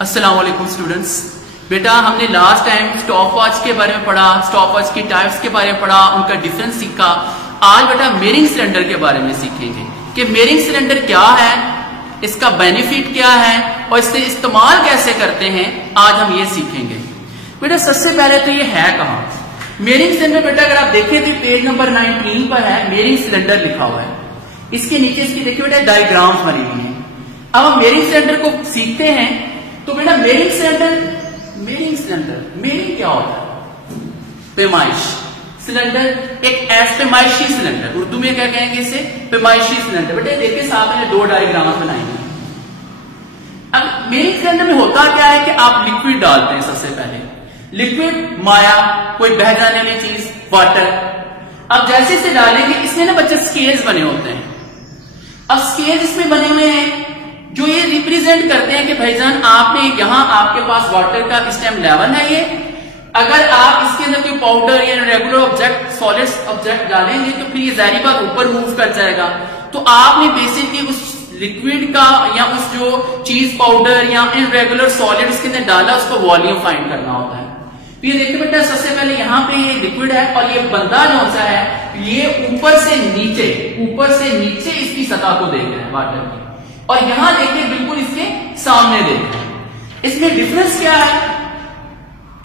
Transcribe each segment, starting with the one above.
अस्सलाम वालेकुम स्टूडेंट्स। बेटा हमने लास्ट टाइम स्टॉप वॉच के बारे में पढ़ा, स्टॉप वॉच की टाइप्स के बारे में पढ़ा, उनका डिफरेंस सीखा। आज बेटा मेरिंग सिलेंडर के बारे में सीखेंगे कि मेरिंग सिलेंडर क्या है, इसका बेनिफिट क्या है और इससे इस्तेमाल कैसे करते हैं। आज हम ये सीखेंगे। बेटा सबसे पहले तो ये है कहाँ मेरिंग सिलेंडर। बेटा अगर आप देखें तो पेज नंबर 19 पर है मेरिंग सिलेंडर लिखा हुआ है। इसके नीचे इसकी देखिए बेटा डायग्राम्स बनी हुई है। अब हम मेरिंग सिलेंडर को सीखते हैं। तो बेटा मेरिंग क्या होता है? पैमाइश सिलेंडर, एक पैमाइशी सिलेंडर, उर्दू में क्या कहेंगे इसे? पैमाइशी सिलेंडर। बेटा देखिए साथ में दो डायग्राम बनाएंगे। अब मेरिंग सिलेंडर में होता क्या है कि आप लिक्विड डालते हैं। सबसे पहले लिक्विड माया, कोई बह जाने वाली चीज, वाटर। अब जैसे इसे डालेंगे इसमें ना बच्चे स्केल्स बने होते हैं। अब स्केल्स इसमें बने हुए हैं जो ये रिप्रेजेंट करते हैं कि भाईजान आपने यहां आपके पास वाटर का इस टाइम लेवल है ये। अगर आप इसके अंदर कोई पाउडर या रेगुलर ऑब्जेक्ट, सॉलिड ऑब्जेक्ट डालेंगे तो फिर ये ज़ाहिर बात ऊपर मूव कर जाएगा। तो आपने बेसिकली उस लिक्विड का या उस जो चीज पाउडर या इनरेगुलर सॉलिड उसके अंदर डाला उसको वॉल्यूम फाइंड करना होता है। तो ये देखते बेटा सबसे पहले यहाँ पे ये लिक्विड है और ये बंदा जो सा है ये ऊपर से नीचे इसकी सतह को देख रहे हैं वाटर की, और यहां देखिए बिल्कुल इसके सामने देख रहे हैं। इसमें डिफरेंस क्या है?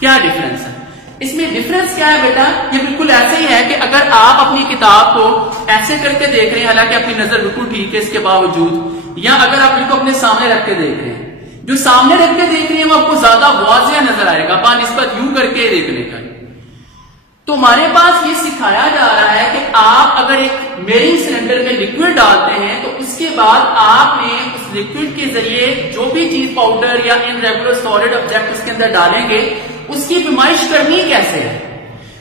क्या डिफरेंस है इसमें? डिफरेंस क्या है बेटा? ये बिल्कुल ऐसे ही है कि अगर आप अपनी किताब को ऐसे करके देख रहे हैं, हालांकि आपकी नजर बिल्कुल ठीक है इसके बावजूद, या अगर आप इनको अपने सामने रख के देख रहे हैं, जो सामने रख के देख रहे हैं वो आपको ज्यादा वाज़िया नजर आएगा बानिस्बत यूं करके देखने का। तो हमारे पास ये सिखाया जा रहा है कि आप अगर एक मेरिंग सिलेंडर में लिक्विड डालते हैं तो उसके बाद आपने उस लिक्विड के जरिए जो भी चीज पाउडर या इनरेगुलर सॉलिड ऑब्जेक्ट उसके अंदर डालेंगे उसकी पैमाइश करनी कैसे है।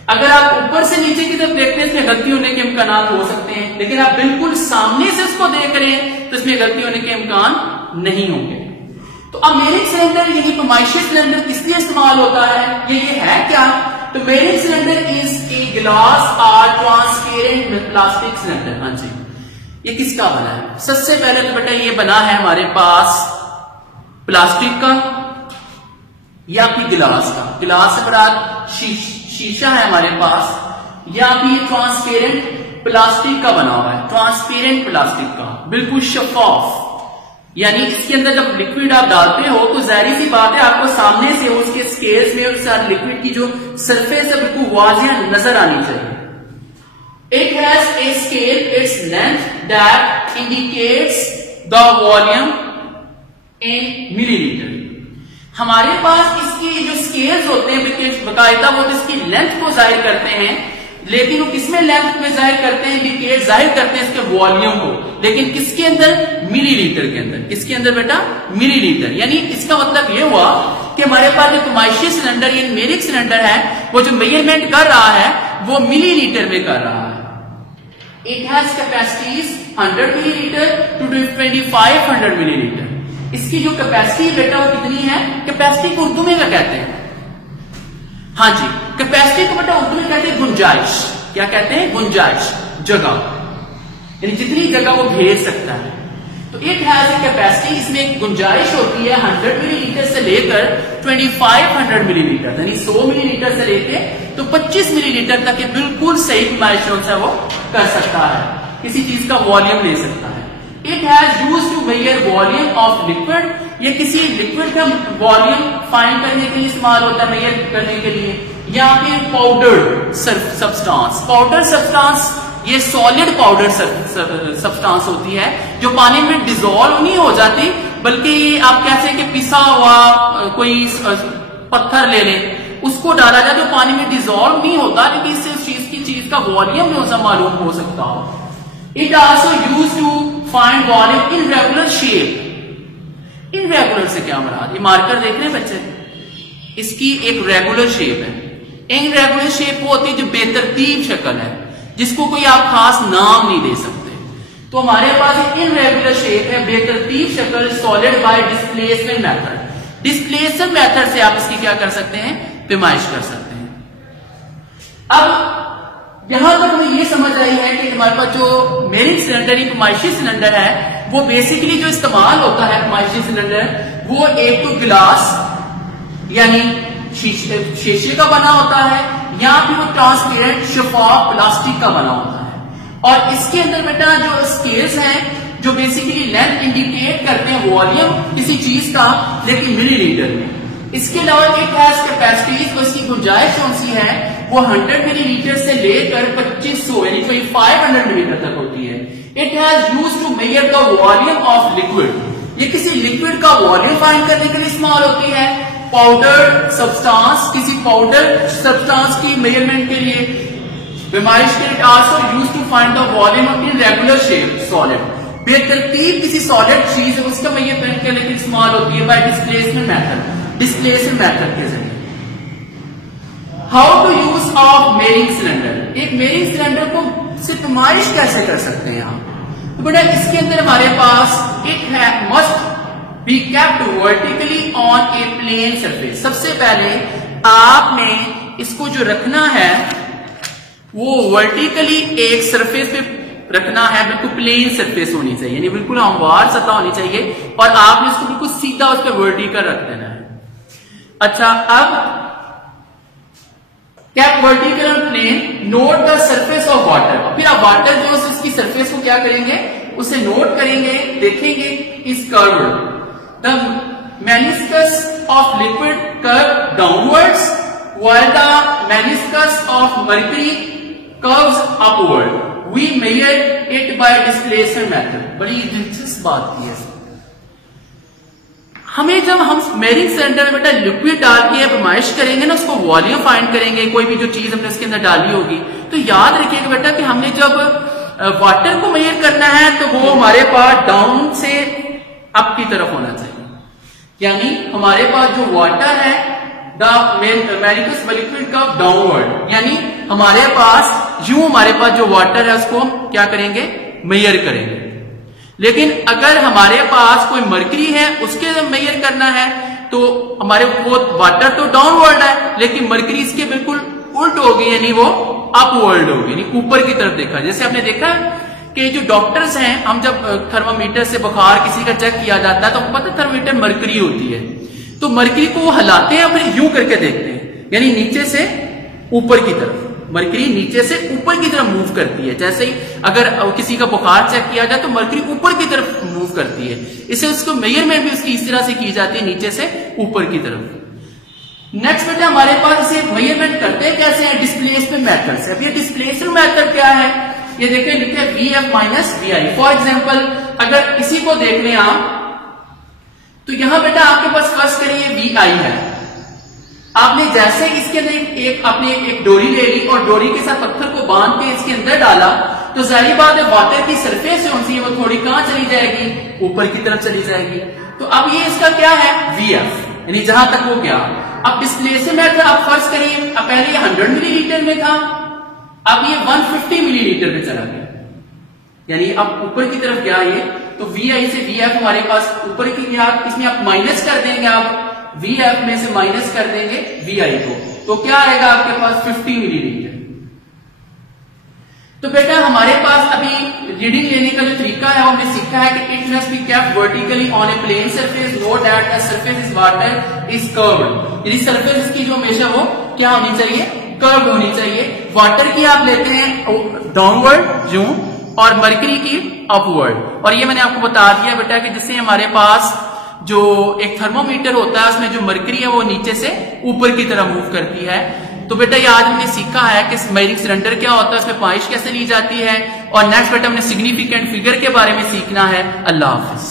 अगर आप ऊपर से नीचे की तरफ देखते हैं इसमें गलती होने के इम्कान हो सकते हैं, लेकिन आप बिल्कुल सामने से इसको देख रहे हैं तो इसमें गलती होने के इम्कान नहीं होंगे। तो अब मेरिंग सिलेंडर यानी पैमाइशी सिलेंडर किस लिए इस्तेमाल होता है? ये है क्या? तो marrying cylinder is a glass और ट्रांसपेरेंट प्लास्टिक सिलेंडर। हाँ जी, ये किसका बना है? सबसे पहले तो बेटा ये बना है हमारे पास प्लास्टिक का या फिर गिलास का। गिलास से बड़ा शीशा है हमारे पास, या फिर ट्रांसपेरेंट प्लास्टिक का बना हुआ है। ट्रांसपेरेंट प्लास्टिक का बिल्कुल शफाफ, यानी इसके अंदर जब लिक्विड आप डालते हो तो जाहिर सी बात है आपको सामने से उसके स्केल्स में उस लिक्विड की जो सरफेस है बिल्कुल वाज़िया नजर आनी चाहिए। It has a scale, its length that indicates the volume in millilitre. हमारे पास इसकी जो स्केल्स होते हैं बकायदा वो तो इसकी लेंथ को जाहिर करते हैं, लेकिन वो किसमें लेंथ में जाहिर करते हैं? इंडिकेट जाहिर करते हैं इसके वॉल्यूम को, लेकिन किसके अंदर? मिलीलीटर के अंदर। किसके अंदर बेटा? मिलीलीटर। यानी इसका मतलब ये हुआ कि हमारे पास जो पैमाइशी सिलेंडर या मेरिंग सिलेंडर है वो जो मेजरमेंट कर रहा है वो मिलीलीटर में कर रहा है। It has capacities 100 millilitre to 2500 millilitre. इसकी जो कैपेसिटी बेटा वो कितनी है? कैपेसिटी को उर्दू में क्या कहते हैं? हाँ जी, कैपेसिटी को बेटा उर्दू में कहते हैं गुंजाइश। क्या कहते हैं? गुंजाइश, जगह, यानी जितनी जगह वो भेज सकता है। तो इट हैज ए कैपेसिटी, इसमें गुंजाइश होती है 100 मिलीलीटर से लेकर 2500 मिलीलीटर, यानी 100 मिलीलीटर से लेकर तो 25 मिलीलीटर तक ये बिल्कुल सही पैमाइशों से वो कर सकता है, किसी चीज का वॉल्यूम ले सकता है। It has used to measure volume of liquid, ये किसी लिक्विड का वॉल्यूम फाइंड करने के लिए इस्तेमाल होता है, मेजर करने के लिए। या फिर पाउडर सब्सटेंस, पाउडर सब्सटेंस ये सॉलिड पाउडर सब्सटेंस होती है जो पानी में डिसॉल्व नहीं हो जाती, बल्कि ये आप कहते हैं कि पिसा हुआ कोई पत्थर ले लें उसको डाला जाए तो पानी में डिसॉल्व नहीं होता, लेकिन इससे चीज का वॉल्यूम जो सा मालूम हो सकता हो। It also used to find volume in regular shape. Irregular से क्या मराद? ये मार्कर देख रहे हैं बच्चे, इसकी एक रेगुलर शेप है। इनरेगुलर शेप वो होती है जो बेतरतीब शक्ल है, जिसको कोई आप खास नाम नहीं दे सकते। तो हमारे पास एक इनरेगुलर शेप है, बेतरतीब शक्ल, solid bye displacement method. Displacement method से आप इसकी क्या कर सकते हैं? पैमाइश कर सकते हैं। अब यहां तक हमें ये समझ आई है कि हमारे पास जो मेरिंग सिलेंडर पैमाइशी सिलेंडर है वो बेसिकली जो इस्तेमाल होता है पैमाइशी सिलेंडर वो एक तो ग्लास यानी शीशे का बना होता है, या फिर वो ट्रांसपेरेंट शफाफ प्लास्टिक का बना होता है। और इसके अंदर बेटा जो स्केल्स हैं जो बेसिकली लेंथ इंडिकेट करते हैं वॉल्यूम किसी चीज का, लेकिन मिलीलीटर में। इसके अलावा एक हैज कैपेसिटी, तो इसकी गुंजाइश कौन सी है, वो 100 मिलीलीटर से लेकर 2500 यानी 500 मिलीलीटर तक होती है। It has used to measure the volume of liquid. ये किसी लिक्विड का वॉल्यूम फाइंड करने के लिए इस्तेमाल होती है। पाउडर सब्सटेंस, किसी पाउडर सब्सटेंस की मेजरमेंट के लिए। पैमाइश के लिए also used to find the volume of irregular shape solid. बेतरतीब किसी सॉलिड चीज है उसका मेजरमेंट करने के लिए इस्तेमाल होती है by displacement method, displacement method के जरिए। How to use of measuring cylinder. एक मेयरिंग सिलेंडर को से पैमाइश कैसे कर सकते हैं आप, तो बेटा इसके अंदर हमारे पास it must be kept vertically on a plane surface. सबसे पहले आपने इसको जो रखना है वो वर्टिकली एक सरफेस पे रखना है, बिल्कुल प्लेन सरफेस होनी चाहिए, यानी बिल्कुल हमवार सतह होनी चाहिए, और आपने इसको बिल्कुल सीधा उस पर वर्टिकल रख देना है। अच्छा, अब क्या वर्टिकल और plane, note the surface of water. फिर आप वाटर जो है इसकी सरफेस को क्या करेंगे, उसे नोट करेंगे, देखेंगे इस curve the meniscus of liquid curve downwards while the meniscus of mercury curves upward. We measure it by displacement method. बड़ी दिलचस्प बात की है। हमें जब हम मेयरिंग सिलेंडर में बेटा लिक्विड डाल के पैमाइश करेंगे ना, उसको वॉल्यूम फाइंड करेंगे, कोई भी जो चीज हमने उसके अंदर डाली होगी, तो याद रखिएगा बेटा कि हमने जब वाटर को मेजर करना है तो वो हमारे पास डाउन से अप की तरफ होना चाहिए। यानी हमारे पास जो वाटर है द मेनिस्कस लिक्विड का डाउनवर्ड, यानी हमारे पास यूं हमारे पास जो वाटर है उसको हम क्या करेंगे, मेजर करेंगे। लेकिन अगर हमारे पास कोई मरकरी है उसके मेजर करना है तो हमारे वो वाटर तो डाउनवर्ड है लेकिन मरकरी इसके बिल्कुल उल्ट होगी, यानी वो अपवर्ड होगी, यानी ऊपर की तरफ देखा। जैसे आपने देखा कि जो डॉक्टर्स हैं, हम जब थर्मामीटर से बुखार किसी का चेक किया जाता है तो पता है थर्मामीटर मरकरी होती है, तो मरकरी को वो हिलाते हैं फिर यूं करके देखते हैं, यानी नीचे से ऊपर की तरफ, मरकरी नीचे से ऊपर की तरफ मूव करती है। जैसे ही अगर किसी का बुखार चेक किया जाए तो मरकरी ऊपर की तरफ मूव करती है, इसे उसको मेजरमेंट भी उसकी इस तरह से की जाती है, नीचे से ऊपर की तरफ। नेक्स्ट बेटा हमारे पास इसे मेजरमेंट करते हैं कैसे है, डिस्प्लेसमेंट मेथड से। अब ये डिस्प्लेसमेंट मेथड क्या है, ये देखिए लिखे VF minus VI। For example अगर इसी को देख लें आप, तो यहां बेटा आपके पास फर्स्ट करिए VI है, आपने जैसे इसके अंदर एक आपने एक डोरी ले ली और डोरी के साथ पत्थर को बांध के इसके अंदर डाला, तो जाहिर बात है वाटर की सरफेस जो है वो थोड़ी कहां चली जाएगी, ऊपर की तरफ चली जाएगी। तो अब ये इसका क्या है VF, यानी जहां तक वो गया। अब डिस्प्लेसमेंट मेथड आप फर्स्ट करिए, अब पहले ये 100 मिलीलीटर में था, अब ये 150 मिलीलीटर में चला गया, यानी अब ऊपर की तरफ गया ये, तो VI से VF हमारे पास ऊपर की गया, इसमें आप माइनस कर देंगे, आप VF में से माइनस कर देंगे VI को, तो क्या आएगा आपके पास 50 मिलीलीटर। तो बेटा हमारे पास अभी रीडिंग लेने का जो तरीका है वो हमने सीखा है कि it must be kept vertically on a plane surface, know that the surface is water is curved, यानी सरफेस की जो हमेशा वो क्या होनी चाहिए, कर्व होनी चाहिए। वाटर की आप लेते हैं डाउनवर्ड यूं, और मरकरी की अपवर्ड। और ये मैंने आपको बता दिया बेटा कि जिससे हमारे पास जो एक थर्मोमीटर होता है उसमें जो मरकरी है वो नीचे से ऊपर की तरफ मूव करती है। तो बेटा ये आज हमने सीखा है कि मेयरिंग सिलेंडर क्या होता है, उसमें पैमाइश कैसे ली जाती है, और नेक्स्ट बेटा हमने सिग्निफिकेंट फिगर के बारे में सीखना है। अल्लाह हाफिज।